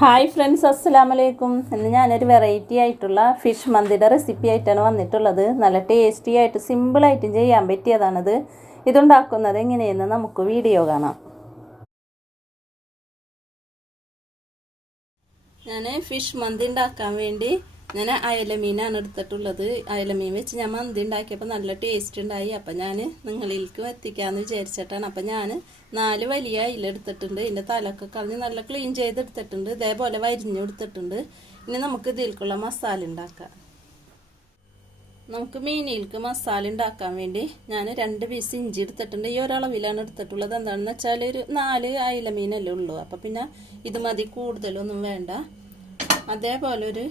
Hi friends അസ്സാം വലൈക്കും ഇന്ന് ഞാനൊരു വെറൈറ്റി ആയിട്ടുള്ള ഫിഷ് മന്തിയുടെ റെസിപ്പി ആയിട്ടാണ് വന്നിട്ടുള്ളത്. നല്ല ടേസ്റ്റി ആയിട്ട് സിമ്പിളായിട്ടും ചെയ്യാൻ പറ്റിയതാണിത്. ഇതുണ്ടാക്കുന്നത് എങ്ങനെയെന്ന് നമുക്ക് വീഡിയോ കാണാം. ഞാൻ ഫിഷ് മന്തി ഉണ്ടാക്കാൻ വേണ്ടി ഞാൻ അയലമീനാണ് എടുത്തിട്ടുള്ളത്. അയലമീൻ വെച്ച് ഞാൻ മന്തി ഉണ്ടാക്കിയപ്പോൾ നല്ല ടേസ്റ്റ് ഉണ്ടായി. അപ്പം ഞാൻ നിങ്ങളിലേക്ക് എത്തിക്കാമെന്ന് വിചാരിച്ചിട്ടാണ്. അപ്പം ഞാൻ നാല് വലിയ അയില എടുത്തിട്ടുണ്ട്. ഇതിന്റെ തലൊക്കെ കളഞ്ഞ് നല്ല ക്ലീൻ ചെയ്തെടുത്തിട്ടുണ്ട് ഇതേപോലെ വരിഞ്ഞെടുത്തിട്ടുണ്ട് ഇനി നമുക്ക് ഇതിലേക്കുള്ള മസാല ഉണ്ടാക്കാം. നമുക്ക് മീനിലേക്ക് മസാല ഉണ്ടാക്കാൻ വേണ്ടി ഞാൻ രണ്ട് പീസ് ഇഞ്ചി എടുത്തിട്ടുണ്ട്. ഈ ഒരളവിലാണ് എടുത്തിട്ടുള്ളത്. എന്താണെന്ന് വെച്ചാൽ ഒരു നാല് അയില മീനല്ലേ ഉള്ളൂ. അപ്പം പിന്നെ ഇത് മതി. കൂടുതലൊന്നും വേണ്ട. അതേപോലെ ഒരു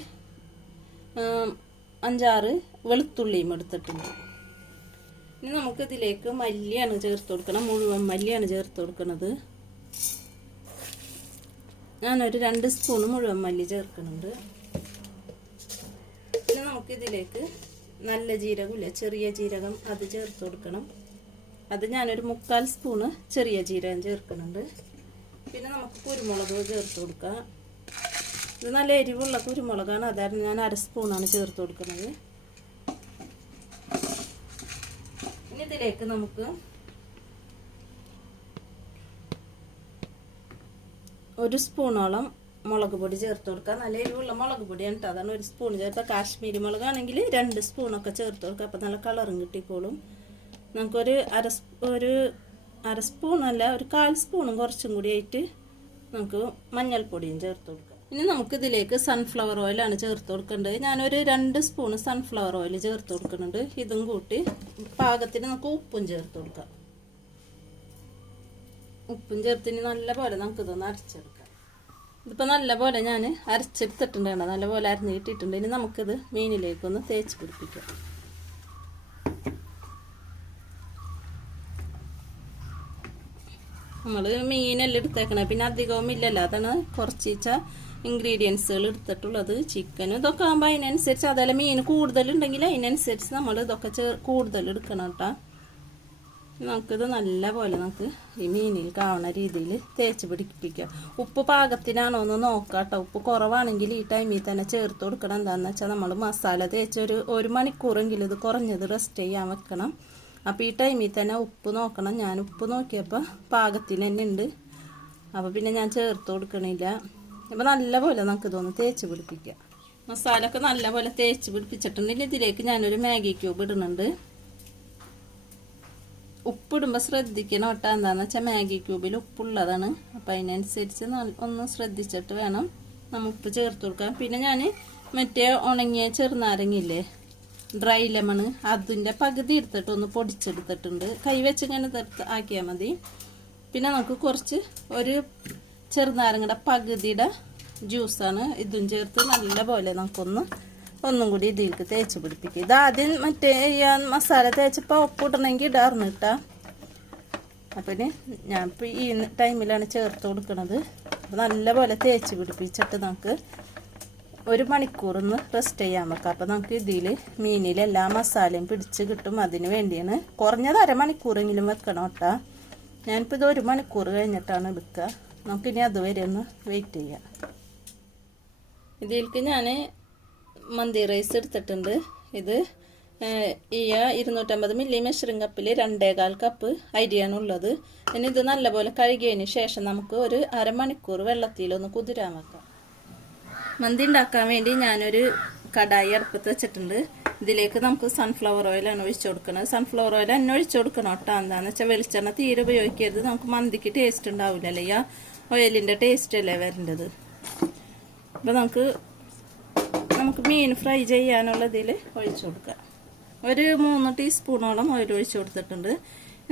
അഞ്ചാറ് വെളുത്തുള്ളിയും എടുത്തിട്ടുണ്ട്. ഇനി നമുക്കിതിലേക്ക് മല്ലിയാണ് ചേർത്ത് കൊടുക്കണം. മുഴുവൻ മല്ലിയാണ് ചേർത്ത് കൊടുക്കുന്നത് ഞാനൊരു രണ്ട് സ്പൂൺ മുഴുവൻ മല്ലി ചേർക്കുന്നുണ്ട് പിന്നെ നമുക്കിതിലേക്ക് നല്ല ജീരകമില്ല ചെറിയ ജീരകം അത് ചേർത്ത് കൊടുക്കണം. അത് ഞാനൊരു മുക്കാൽ സ്പൂണ് ചെറിയ ജീരകം ചേർക്കുന്നുണ്ട് പിന്നെ നമുക്ക് കുരുമുളക് ചേർത്ത് കൊടുക്കാം. ഇത് നല്ല എരിവുള്ള കുരുമുളകാണ്. അതായത് ഞാൻ അര സ്പൂണാണ് ചേർത്ത് കൊടുക്കുന്നത്. ഇനി ഇതിലേക്ക് നമുക്ക് ഒരു സ്പൂണോളം മുളക് പൊടി ചേർത്ത് കൊടുക്കുക നല്ല എരിവുള്ള മുളക് പൊടിയാണ് കേട്ടോ അതാണ് ഒരു സ്പൂൺ ചേർത്താൽ കാശ്മീരി മുളകാണെങ്കിൽ രണ്ട് സ്പൂണൊക്കെ ചേർത്ത് കൊടുക്കുക. അപ്പോൾ നല്ല കളറും കിട്ടിക്കോളും. നമുക്കൊരു അര ഒരു അര സ്പൂണല്ല ഒരു കാൽ സ്പൂണും കുറച്ചും കൂടി ആയിട്ട് നമുക്ക് മഞ്ഞൾപ്പൊടിയും ചേർത്ത് കൊടുക്കാം. ഇനി നമുക്കിതിലേക്ക് സൺഫ്ലവർ ഓയിലാണ് ചേർത്ത് കൊടുക്കേണ്ടത്. ഞാനൊരു രണ്ട് സ്പൂൺ സൺഫ്ലവർ ഓയിൽ ചേർത്ത് കൊടുക്കുന്നുണ്ട്. ഇതും കൂട്ടി പാകത്തിന് നമുക്ക് ഉപ്പും ചേർത്ത് കൊടുക്കാം. ഉപ്പും ചേർത്തിന് നല്ലപോലെ നമുക്കിതൊന്ന് അരച്ചെടുക്കാം. ഇതിപ്പോൾ നല്ലപോലെ ഞാൻ അരച്ചെടുത്തിട്ടുണ്ട് നല്ലപോലെ അരഞ്ഞ് കിട്ടിയിട്ടുണ്ട്. ഇനി നമുക്കിത് മീനിലേക്കൊന്ന് തേച്ച് പിടിപ്പിക്കാം. നമ്മൾ മീനെല്ലാം എടുത്തേക്കണേ. പിന്നെ അധികവും ഇല്ലല്ലോ. അതാണ് കുറച്ചീച്ച ഇൻഗ്രീഡിയൻസുകൾ എടുത്തിട്ടുള്ളത് ചിക്കനും ഇതൊക്കെ ആകുമ്പോൾ അതിനനുസരിച്ച് അതല്ല മീൻ കൂടുതലുണ്ടെങ്കിൽ അതിനനുസരിച്ച് നമ്മൾ ഇതൊക്കെ ചേ കൂടുതൽ എടുക്കണം കേട്ടോ നമുക്കിത് നല്ല പോലെ നമുക്ക് ഈ മീനിൽ കാണുന്ന രീതിയിൽ തേച്ച് പിടിപ്പിക്കുക ഉപ്പ് പാകത്തിനാണോ എന്ന് നോക്കാം കേട്ടോ ഉപ്പ് കുറവാണെങ്കിൽ ഈ ടൈമിൽ തന്നെ ചേർത്ത് കൊടുക്കണം. എന്താണെന്ന് വെച്ചാൽ നമ്മൾ മസാല തേച്ച് ഒരു ഒരു മണിക്കൂറെങ്കിലും ഇത് കുറഞ്ഞത് റെസ്റ്റ് ചെയ്യാൻ വെക്കണം. അപ്പോൾ ഈ ടൈമിൽ തന്നെ ഉപ്പ് നോക്കണം. ഞാൻ ഉപ്പ് നോക്കിയപ്പോൾ പാകത്തിന് തന്നെ ഉണ്ട്. അപ്പോൾ പിന്നെ ഞാൻ ചേർത്ത് കൊടുക്കണില്ല. അപ്പോൾ നല്ലപോലെ നമുക്ക് തോന്നും തേച്ച് പിടിപ്പിക്കാം. മസാല ഒക്കെ നല്ലപോലെ തേച്ച് പിടിപ്പിച്ചിട്ടുണ്ട്. ഇനി ഇതിലേക്ക് ഞാനൊരു മാഗി ക്യൂബ് ഇടുന്നുണ്ട്. ഉപ്പിടുമ്പോൾ ശ്രദ്ധിക്കണം കേട്ടോ. എന്താണെന്ന് വെച്ചാൽ മാഗി ക്യൂബിൽ ഉപ്പുള്ളതാണ്. അപ്പോൾ അതിനനുസരിച്ച് ഒന്ന് ശ്രദ്ധിച്ചിട്ട് വേണം നമ്മൾ ഉപ്പ് ചേർത്ത് കൊടുക്കാൻ. പിന്നെ ഞാൻ മറ്റേ ഉണങ്ങിയ ചെറുനാരങ്ങയില്ലേ ഡ്രൈ ലെമൺ അതിന്റെ പകുതി എടുത്തിട്ട് ഒന്ന് പൊടിച്ചെടുത്തിട്ടുണ്ട്. കൈ വെച്ച് ഇങ്ങനെ ആക്കിയാൽ മതി. പിന്നെ നമുക്ക് കുറച്ച് ഒരു ചെറുനാരങ്ങയുടെ പകുതിയുടെ ജ്യൂസാണ് ഇതും ചേർത്ത് നല്ലപോലെ നമുക്കൊന്ന് ഒന്നും കൂടി ഇതിലേക്ക് തേച്ച് പിടിപ്പിക്കുക ഇത് ആദ്യം മറ്റേ മസാല തേച്ചപ്പോൾ ഉപ്പിടണമെങ്കിൽ ഇടാറുണ്ട് കിട്ടാം അപ്പം ഞാൻ ഇപ്പോൾ ഈ ടൈമിലാണ് ചേർത്ത് കൊടുക്കുന്നത് നല്ല പോലെ തേച്ച് പിടിപ്പിച്ചിട്ട് നമുക്ക് ഒരു മണിക്കൂറൊന്ന് റെസ്റ്റ് ചെയ്യാൻ വെക്കാം. അപ്പോൾ നമുക്ക് ഇതിൽ മീനിൽ എല്ലാ മസാലയും പിടിച്ച് കിട്ടും. അതിന് വേണ്ടിയാണ് കുറഞ്ഞത് അരമണിക്കൂറെങ്കിലും വെക്കണം കേട്ടോ. ഞാനിപ്പോൾ ഇത് ഒരു മണിക്കൂർ കഴിഞ്ഞിട്ടാണ് എടുക്കുക. നമുക്കിനി അതുവരെ ഒന്ന് വെയിറ്റ് ചെയ്യാം. ഇതിലേക്ക് ഞാൻ മന്തി റൈസ് എടുത്തിട്ടുണ്ട്. ഇത് ഈ ഇരുന്നൂറ്റമ്പത് മില്ലി മെഷറിംഗ് കപ്പിൽ രണ്ടേകാൽ കപ്പ് അരിയാണ് ഉള്ളത്. ഇനി ഇത് നല്ലപോലെ കഴുകിയതിന് ശേഷം നമുക്ക് ഒരു അരമണിക്കൂർ വെള്ളത്തിലൊന്ന് കുതിരാൻ വെക്കാം. മന്തി ഉണ്ടാക്കാൻ വേണ്ടി ഞാനൊരു കടായി അടുപ്പത്ത് വെച്ചിട്ടുണ്ട്. ഇതിലേക്ക് നമുക്ക് സൺഫ്ലവർ ഓയിലാണ് ഒഴിച്ചു കൊടുക്കുന്നത്. സൺഫ്ലവർ ഓയിൽ തന്നെ കൊടുക്കണം കേട്ടോ. എന്താണെന്ന് വെച്ചാൽ വെളിച്ചെണ്ണ തീരെ ഉപയോഗിക്കരുത്. നമുക്ക് മന്തിക്ക് ടേസ്റ്റ് ഉണ്ടാവില്ലല്ലേ. ഓയിലിന്റെ ടേസ്റ്റല്ലേ വരേണ്ടത്? അപ്പോൾ നമുക്ക് നമുക്ക് മീൻ ഫ്രൈ ചെയ്യാനുള്ളതിൽ ഒഴിച്ചു കൊടുക്കാം. ഒരു മൂന്ന് ടീസ്പൂണോളം ഓയിൽ ഒഴിച്ചു കൊടുത്തിട്ടുണ്ട്.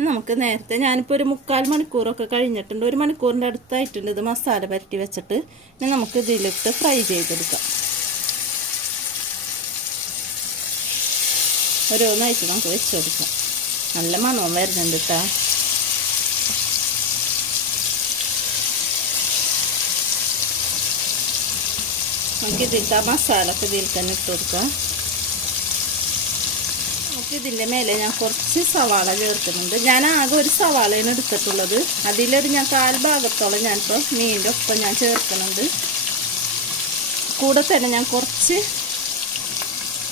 നമുക്ക് നേരത്തെ ഞാനിപ്പോൾ ഒരു മുക്കാൽ മണിക്കൂറൊക്കെ കഴിഞ്ഞിട്ടുണ്ട്. ഒരു മണിക്കൂറിന്റെ അടുത്തായിട്ടുണ്ട് ഇത് മസാല പരട്ടി വെച്ചിട്ട്. ഇനി നമുക്ക് ഇതിലിട്ട് ഫ്രൈ ചെയ്തെടുക്കാം. ഓരോന്നായിട്ട് നമുക്ക് വെച്ച് കൊടുക്കാം നല്ല മണവും വരുന്നുണ്ട് കേട്ടോ നമുക്ക് ആ മസാല ഒക്കെ ഇതിൽ തന്നെ ഇട്ട് കൊടുക്കാം. നമുക്ക് ഇതിന്റെ മേലെ ഞാൻ കുറച്ച് സവാള ചേർക്കുന്നുണ്ട്. ഞാൻ ആകെ ഒരു സവാളയാണ് എടുത്തിട്ടുള്ളത്. അതിലൊരു ഞാൻ കാൽ ഭാഗത്തോളം ഞാനിപ്പോൾ മീനിന്റെ ഒപ്പം ഞാൻ ചേർക്കുന്നുണ്ട്. കൂടെ തന്നെ ഞാൻ കുറച്ച്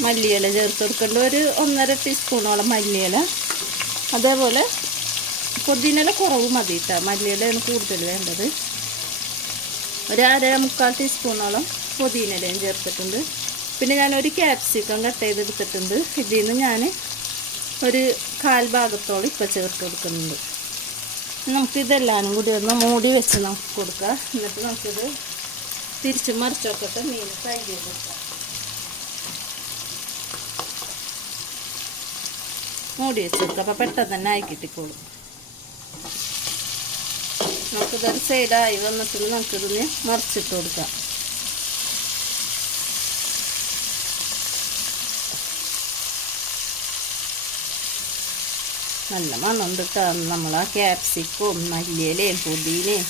മല്ലിയില ചേർത്ത് കൊടുക്കേണ്ട ഒരു ഒന്നര ടീസ്പൂണോളം മല്ലിയില. അതേപോലെ പുതിനയില കുറവ് മതി കേട്ടോ. മല്ലിയിലയാണ് കൂടുതൽ വേണ്ടത്. ഒരു അര മുക്കാൽ ടീസ്പൂണോളം പുതിനയിലയും ചേർത്തിട്ടുണ്ട്. പിന്നെ ഞാൻ ഒരു ക്യാപ്സിക്കം കട്ട് ചെയ്തെടുത്തിട്ടുണ്ട് ഇതിൽ നിന്ന് ഞാൻ ഒരു കാൽ ഭാഗത്തോളം ഇപ്പം ചേർത്ത് കൊടുക്കുന്നുണ്ട്. നമുക്കിതെല്ലാം കൂടി ഒന്ന് മൂടി വെച്ച് നമുക്ക് കൊടുക്കാം. എന്നിട്ട് നമുക്കിത് തിരിച്ച് മറിച്ചൊക്കെ മീൻ ഫ്രൈ ചെയ്ത് കൊടുക്കാം. മൂടി വെച്ച് കൊടുക്കുക അപ്പോൾ പെട്ടെന്ന് തന്നെ ആയി കിട്ടിക്കോളും. നമുക്കിതൊരു സൈഡായി വന്നിട്ട് നമുക്കിതിന് മറിച്ചിട്ട് കൊടുക്കാം. നല്ല മണം കിട്ടാ നമ്മൾ ആ ക്യാപ്സിക്കും മല്ലിയിലയും പുതിനയും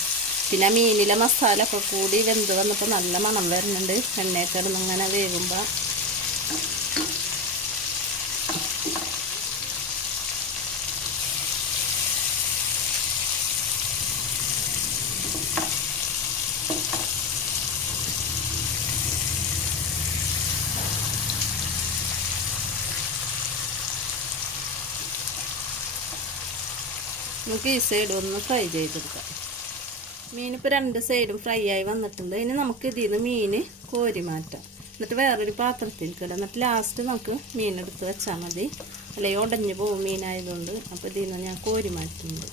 പിന്നെ മീനിലെ മസാല ഒക്കെ കൂടി വെന്ത് വന്നപ്പോൾ നല്ല മണം വരുന്നുണ്ട്. എണ്ണയൊക്കെ ഇങ്ങനെ വേകുമ്പോൾ നമുക്ക് ഈ സൈഡ് ഒന്ന് ഫ്രൈ ചെയ്തെടുക്കാം. മീനിപ്പോൾ രണ്ട് സൈഡും ഫ്രൈ ആയി വന്നിട്ടുണ്ട്. ഇനി നമുക്ക് ഇതിൽ നിന്ന് മീൻ കോരി മാറ്റാം. എന്നിട്ട് വേറൊരു പാത്രത്തിലേക്ക് ഇടാം. എന്നിട്ട് ലാസ്റ്റ് നമുക്ക് മീൻ എടുത്ത് വെച്ചാൽ മതി. അല്ലെങ്കിൽ ഉടഞ്ഞു പോകും മീനായതുകൊണ്ട്. അപ്പോൾ ഇതിൽ നിന്ന് ഞാൻ കോരി മാറ്റുന്നുണ്ട്.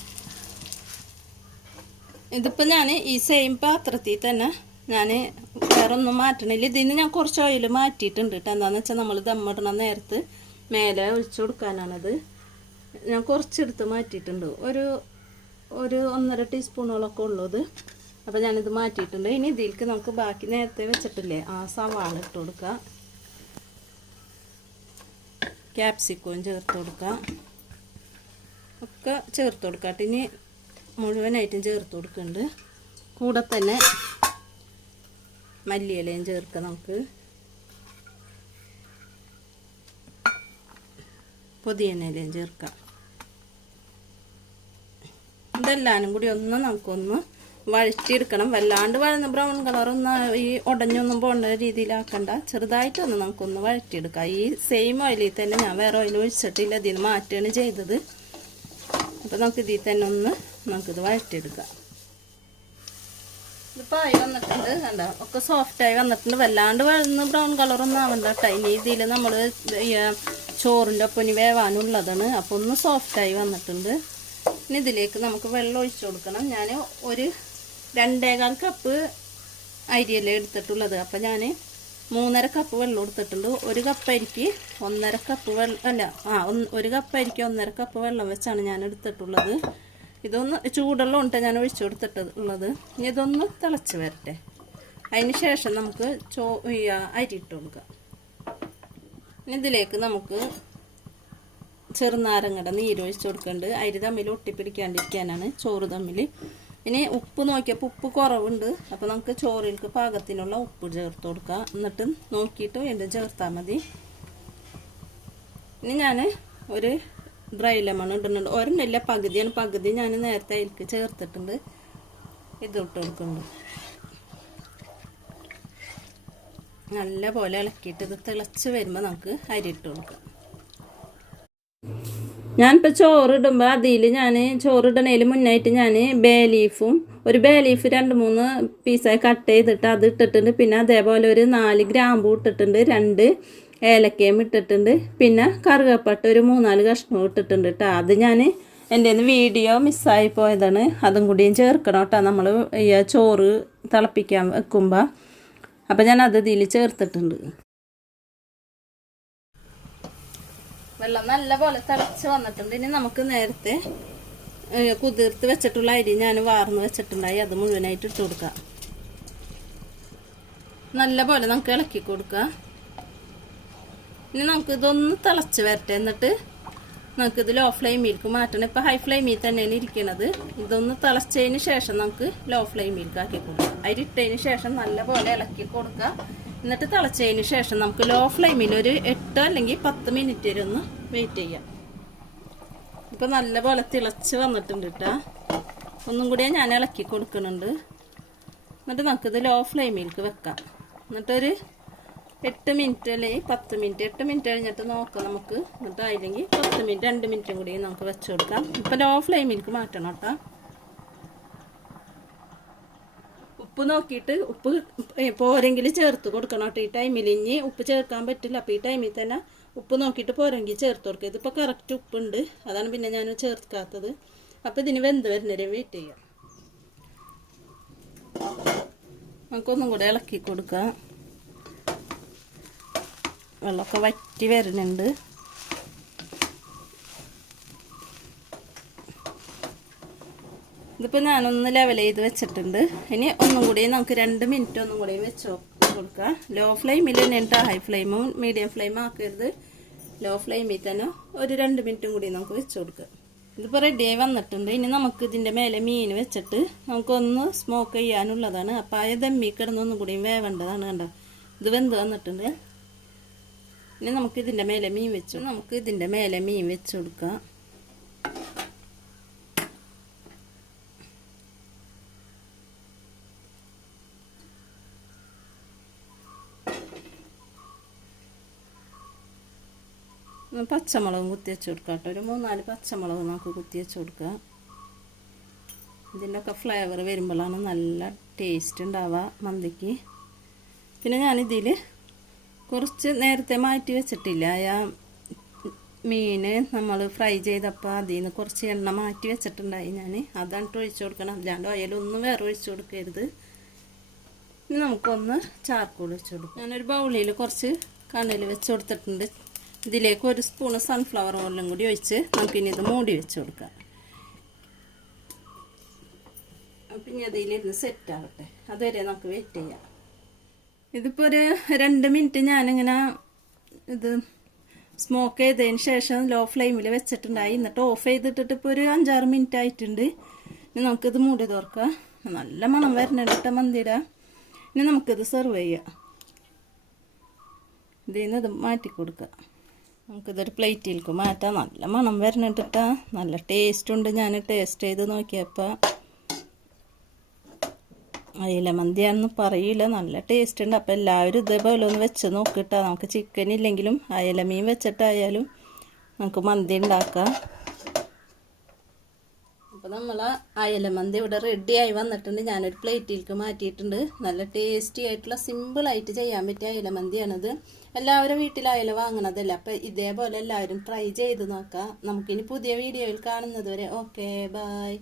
ഇതിപ്പോൾ ഞാൻ ഈ സെയിം പാത്രത്തിൽ തന്നെ ഞാൻ വേറെ ഒന്നും മാറ്റണില്ല. ഇതിൽ നിന്ന് ഞാൻ കുറച്ച് ഓയിൽ മാറ്റിയിട്ടുണ്ട് കേട്ടോ. എന്താണെന്ന് വെച്ചാൽ നമ്മൾ ദമ്മിടണ നേരത്ത് മേലെ ഒഴിച്ചു കൊടുക്കാനാണത്. ഞാൻ കുറച്ചെടുത്ത് മാറ്റിയിട്ടുണ്ട്. ഒരു ഒരു ഒന്നര ടീസ്പൂണോളൊക്കെ ഉള്ളത്. അപ്പോൾ ഞാനിത് മാറ്റിയിട്ടുണ്ട്. ഇനി ഇതിലേക്ക് നമുക്ക് ബാക്കി നേരത്തെ വെച്ചിട്ടില്ലേ ആ സവാള ഇട്ട് കൊടുക്കുക. ക്യാപ്സിക്കവും ചേർത്ത് കൊടുക്കുക. ഒക്കെ ചേർത്ത് കൊടുക്കാം ഇനി മുഴുവനായിട്ടും ചേർത്ത് കൊടുക്കുന്നുണ്ട്. കൂടെ തന്നെ മല്ലിയിലയും ചേർക്കാം നമുക്ക്. പുതിയനയിലയും ചേർക്കാം. ഇതെല്ലാനും കൂടി ഒന്ന് നമുക്കൊന്ന് വഴറ്റിയെടുക്കണം. വല്ലാണ്ട് വഴന്ന് ബ്രൗൺ കളറൊന്ന് ഈ ഉടഞ്ഞൊന്നും പോകേണ്ട രീതിയിലാക്കണ്ട. ചെറുതായിട്ടൊന്ന് നമുക്കൊന്ന് വഴറ്റിയെടുക്കാം. ഈ സെയിം ഓയിലിൽ തന്നെ ഞാൻ വേറെ ഓയിൽ ഒഴിച്ചിട്ടില്ല. ഇതിൽ മാറ്റുകയാണ് ചെയ്തത്. അപ്പോൾ നമുക്ക് ഇതിൽ തന്നെ ഒന്ന് നമുക്കിത് വഴറ്റിയെടുക്കാം. ഇതിപ്പോൾ ആയി വന്നിട്ടുണ്ട്. കണ്ട? ഒക്കെ സോഫ്റ്റായി വന്നിട്ടുണ്ട്. വല്ലാണ്ട് വഴന്ന് ബ്രൗൺ കളറൊന്നും ആവണ്ട കേട്ടോ ഇനി ഇതിൽ നമ്മൾ ചോറിന്റെ ഒപ്പം ഇനി വേവാനുള്ളതാണ്. അപ്പോൾ ഒന്ന് സോഫ്റ്റായി വന്നിട്ടുണ്ട്. ഇനി ഇതിലേക്ക് നമുക്ക് വെള്ളം ഒഴിച്ചു കൊടുക്കണം. ഞാൻ ഒരു രണ്ടേകാൽ കപ്പ് അരിയല്ലേ എടുത്തിട്ടുള്ളത്. അപ്പം ഞാൻ മൂന്നര കപ്പ് വെള്ളം എടുത്തിട്ടുണ്ട്. ഒരു കപ്പ് അരിക്ക് ഒന്നര കപ്പ് വെള്ളം അല്ല ആ ഒരു കപ്പ് അരിക്ക് ഒന്നര കപ്പ് വെള്ളം വെച്ചാണ് ഞാൻ എടുത്തിട്ടുള്ളത്. ഇതൊന്ന് ചൂടുള്ള ഉണ്ട് ഞാൻ ഒഴിച്ചു കൊടുത്തിട്ടുള്ളത്. ഇനി ഇതൊന്ന് തിളച്ച് വരട്ടെ. അതിന് ശേഷം നമുക്ക് ചോ അരി ഇട്ട് കൊടുക്കാം. ഇതിലേക്ക് നമുക്ക് ചെറുനാരങ്ങയുടെ നീര് ഒഴിച്ച് കൊടുക്കുന്നുണ്ട് അരി തമ്മിൽ ഒട്ടിപ്പിടിക്കാണ്ടിരിക്കാനാണ് ചോറ് തമ്മിൽ ഇനി ഉപ്പ് നോക്കിയപ്പോൾ ഉപ്പ് കുറവുണ്ട്. അപ്പോൾ നമുക്ക് ചോറിൽക്ക് പാകത്തിനുള്ള ഉപ്പ് ചേർത്ത് കൊടുക്കാം. എന്നിട്ട് നോക്കിയിട്ട് വീണ്ടും ചേർത്താൽ മതി. ഇനി ഞാൻ ഒരു ഡ്രൈ ലെമൺ ഇടുന്നുണ്ട്. ഒരെണ്ണില്ല പകുതിയാണ്. പകുതി ഞാൻ നേരത്തെ അതിലേക്ക് ചേർത്തിട്ടുണ്ട്. ഇതിട്ട് കൊടുക്കുന്നുണ്ട്. നല്ല പോലെ ഇളക്കിയിട്ട് ഇത് തിളച്ച് വരുമ്പോൾ നമുക്ക് അരി ഇട്ട് കൊടുക്കാം. ഞാനിപ്പോൾ ചോറിടുമ്പോൾ അതിൽ ഞാൻ ചോറിടണേൽ മുന്നായിട്ട് ഞാൻ ബേ ലീഫും ഒരു ബേ ലീഫ് രണ്ട് മൂന്ന് പീസായി കട്ട് ചെയ്തിട്ട് അത് ഇട്ടിട്ടുണ്ട്. പിന്നെ അതേപോലെ ഒരു നാല് ഗ്രാമ്പൂ ഇട്ടിട്ടുണ്ട് രണ്ട് ഏലക്കയും ഇട്ടിട്ടുണ്ട്. പിന്നെ കറുകപ്പട്ട ഒരു മൂന്നാൽ കഷ്ണവും ഇട്ടിട്ടുണ്ട് കേട്ടോ അത് ഞാൻ എന്റെ വീഡിയോ മിസ്സായി പോയതാണ്. അതും കൂടിയും ചേർക്കണം കേട്ടോ നമ്മൾ ചോറ് തിളപ്പിക്കാൻ വെക്കുമ്പോൾ അപ്പം ഞാൻ അത് ഇതിൽ ചേർത്തിട്ടുണ്ട്. വെള്ളം നല്ലപോലെ തിളച്ച് വന്നിട്ടുണ്ട്. ഇനി നമുക്ക് നേരത്തെ കുതിർത്ത് വെച്ചിട്ടുള്ള അരി ഞാൻ വാർന്ന് വെച്ചിട്ടുണ്ടായി. അത് മുഴുവനായിട്ട് ഇട്ട് കൊടുക്കാം. നല്ല പോലെ നമുക്ക് ഇളക്കി കൊടുക്കാം. ഇനി നമുക്ക് ഇതൊന്ന് തിളച്ച് വരട്ടെ. എന്നിട്ട് നമുക്കിത് ലോ ഫ്ലെയിമിലേക്ക് മാറ്റണം. ഇപ്പം ഹൈ ഫ്ലെയിമിൽ തന്നെയാണ് ഇരിക്കുന്നത് ഇതൊന്ന് തിളച്ചതിന് ശേഷം നമുക്ക് ലോ ഫ്ലെയിമിലേക്ക് ആക്കി കൊടുക്കാം. അരിട്ടതിന് ശേഷം നല്ലപോലെ ഇളക്കി കൊടുക്കുക. എന്നിട്ട് തിളച്ചതിന് ശേഷം നമുക്ക് ലോ ഫ്ലെയിമിൽ ഒരു എട്ട് അല്ലെങ്കിൽ പത്ത് മിനിറ്റ് വരെ ഒന്ന് വെയിറ്റ് ചെയ്യാം. ഇപ്പം നല്ലപോലെ തിളച്ച് വന്നിട്ടുണ്ട് കേട്ടോ. ഒന്നും കൂടി ഞാൻ ഇളക്കി കൊടുക്കുന്നുണ്ട്. എന്നിട്ട് നമുക്കിത് ലോ ഫ്ലെയിമിലേക്ക് വെക്കാം. എന്നിട്ടൊരു എട്ട് മിനിറ്റ് അല്ലെങ്കിൽ പത്ത് മിനിറ്റ്. എട്ട് മിനിറ്റ് കഴിഞ്ഞിട്ട് നോക്കാം നമുക്ക്. എന്നിട്ട് ആയില്ലെങ്കിൽ പത്ത് മിനിറ്റ് രണ്ട് മിനിറ്റും കൂടി നമുക്ക് വെച്ച് കൊടുക്കാം. ഇപ്പം ലോ ഫ്ലെയിമിലേക്ക് മാറ്റണം കേട്ടോ. ഉപ്പ് നോക്കിയിട്ട് ഉപ്പ് പോരെങ്കിൽ ചേർത്ത് കൊടുക്കണം കേട്ടോ. ഈ ടൈമിൽ ഇനി ഉപ്പ് ചേർക്കാൻ പറ്റില്ല. അപ്പോൾ ഈ ടൈമിൽ തന്നെ ഉപ്പ് നോക്കിയിട്ട് പോരെങ്കിൽ ചേർത്ത് കൊടുക്കുക ഇതിപ്പോൾ കറക്റ്റ് ഉപ്പുണ്ട്. അതാണ് പിന്നെ ഞാൻ ചേർക്കാത്തത്. അപ്പോൾ ഇതിന് വെന്ത് വരുന്നവരെ വെയിറ്റ് ചെയ്യാം. നമുക്കൊന്നും കൂടെ ഇളക്കി കൊടുക്കാം. വെള്ളമൊക്കെ വറ്റി വരുന്നുണ്ട്. ഇതിപ്പോൾ ഞാനൊന്ന് ലെവൽ ചെയ്ത് വെച്ചിട്ടുണ്ട്. ഇനി ഒന്നും കൂടി നമുക്ക് രണ്ട് മിനിറ്റ് ഒന്നും കൂടി വെച്ച് കൊടുക്കാം. ലോ ഫ്ലെയിമിൽ തന്നെ ഉണ്ട് ഹൈ ഫ്ലെയിമും മീഡിയം ഫ്ലെയിമും ആക്കരുത്. ലോ ഫ്ലെയിമിൽ തന്നെ ഒരു രണ്ട് മിനിറ്റും കൂടി നമുക്ക് വെച്ച് കൊടുക്കാം. ഇതിപ്പോൾ റെഡിയായി വന്നിട്ടുണ്ട്. ഇനി നമുക്ക് ഇതിന്റെ മേലെ മീൻ വെച്ചിട്ട് നമുക്കൊന്ന് സ്മോക്ക് ചെയ്യാനുള്ളതാണ്. അപ്പോൾ ആ ദമ്മി കിടന്നൊന്നും കൂടിയും വേവേണ്ടതാണ് കണ്ടോ. ഇത് വെന്ത് വന്നിട്ടുണ്ട്. ഇനി നമുക്ക് ഇതിന്റെ മേലെ മീൻ വെച്ചു. നമുക്ക് ഇതിന്റെ മേലെ മീൻ വെച്ച് കൊടുക്കാം. പച്ചമുളകും കുത്തി വെച്ച് കൊടുക്കാം കേട്ടോ. ഒരു മൂന്നാൽ പച്ചമുളക് നമുക്ക് കുത്തി വെച്ച് കൊടുക്കാം. ഇതിന്റെ ഒക്കെ ഫ്ലേവർ വരുമ്പോഴാണ് നല്ല ടേസ്റ്റ് ഉണ്ടാവുക മന്തിക്ക്. പിന്നെ ഞാനിതിൽ കുറച്ച് നേരത്തെ മാറ്റി വെച്ചിട്ടില്ല. ആ മീൻ നമ്മൾ ഫ്രൈ ചെയ്തപ്പോൾ അതിൽ നിന്ന് കുറച്ച് എണ്ണ മാറ്റി വെച്ചിട്ടുണ്ടായി ഞാൻ അതാണ് ഒഴിച്ചു കൊടുക്കണം. അല്ലാണ്ട് ഓയിലൊന്നും വേറെ ഒഴിച്ചു കൊടുക്കരുത്. ഇനി നമുക്കൊന്ന് ചാർക്കോൾ വെച്ച് കൊടുക്കും. ഞാനൊരു ബൗളിയിൽ കുറച്ച് കണ്ണിൽ വെച്ച് കൊടുത്തിട്ടുണ്ട്. ഇതിലേക്ക് ഒരു സ്പൂണ് സൺഫ്ലവർ ഓയിലും കൂടി ഒഴിച്ച് നമുക്കിനി ഇത് മൂടി വെച്ച് കൊടുക്കാം. ഇനി അതിലിരുന്ന് സെറ്റ് ആവട്ടെ. അതുവരെ നമുക്ക് വെയിറ്റ് ചെയ്യാം. ഇതിപ്പോൾ ഒരു രണ്ട് മിനിറ്റ് ഞാനിങ്ങനെ ഇത് സ്മോക്ക് ചെയ്തതിന് ശേഷം ലോ ഫ്ലെയിമിൽ വെച്ചിട്ടുണ്ടായി. എന്നിട്ട് ഓഫ് ചെയ്തിട്ടിട്ട് ഇപ്പോൾ ഒരു അഞ്ചാറ് മിനിറ്റ് ആയിട്ടുണ്ട്. ഇനി നമുക്കിത് മൂടി തുറക്കാം. നല്ല മണം വരുന്നുണ്ട് കേട്ടോ മന്തിയുടെ ഇനി നമുക്കിത് സെർവ് ചെയ്യാം. ഇതിൽ നിന്ന് ഇത് മാറ്റി കൊടുക്കുക നമുക്കിതൊരു പ്ലേറ്റിലേക്ക് മാറ്റാം. നല്ല മണം കേട്ടോ നല്ല ടേസ്റ്റ് ഉണ്ട്. ഞാൻ ടേസ്റ്റ് ചെയ്ത് നോക്കിയപ്പോൾ അയില മന്തിയാണെന്ന് പറയില്ല. നല്ല ടേസ്റ്റ് ഉണ്ട്. അപ്പോൾ എല്ലാവരും ഇതേപോലെ ഒന്ന് വെച്ച് നോക്കിട്ടാ. നമുക്ക് ചിക്കൻ ഇല്ലെങ്കിലും അയല മീൻ വെച്ചിട്ടായാലും നമുക്ക് മന്തി ഉണ്ടാക്കാം. അപ്പോൾ നമ്മൾ അയല മന്തി ഇവിടെ റെഡിയായി വന്നിട്ടുണ്ട്. ഞാനൊരു പ്ലേറ്റിലേക്ക് മാറ്റിയിട്ടുണ്ട്. നല്ല ടേസ്റ്റി ആയിട്ടുള്ള സിമ്പിളായിട്ട് ചെയ്യാൻ പറ്റിയ അയല മന്തിയാണിത്. എല്ലാവരും വീട്ടിൽ അയല വാങ്ങണതല്ല? അപ്പോൾ ഇതേപോലെ എല്ലാവരും ട്രൈ ചെയ്ത് നോക്കാം. നമുക്കിനി പുതിയ വീഡിയോയിൽ കാണുന്നത് വരെ. Okay bye